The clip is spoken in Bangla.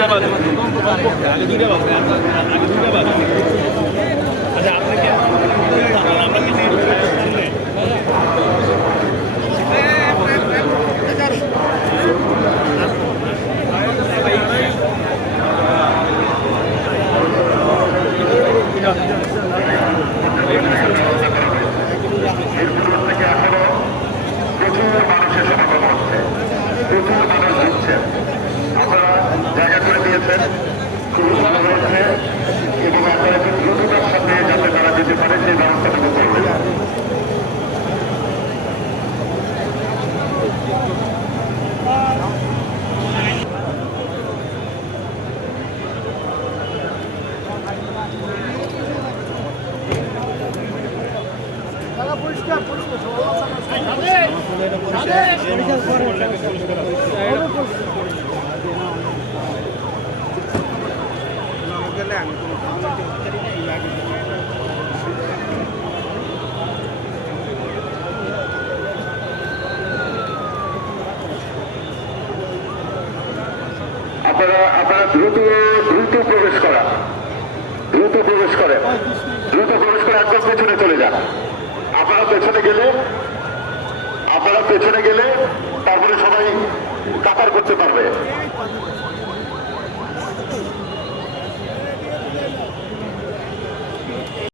দুইটা বাজে আগে দুইটা বাজে আগে দুইটা বাজে। আপনারা আপনারা দ্রুত দ্রুত প্রবেশ করা। দ্রুত প্রবেশ করেন। দ্রুত প্রবেশ করে একদম পেছনে চলে যান। আপনারা পেছনে গেলে আপনারা পেছনে গেলে তারপরে সবাই কাতার করতে পারবে।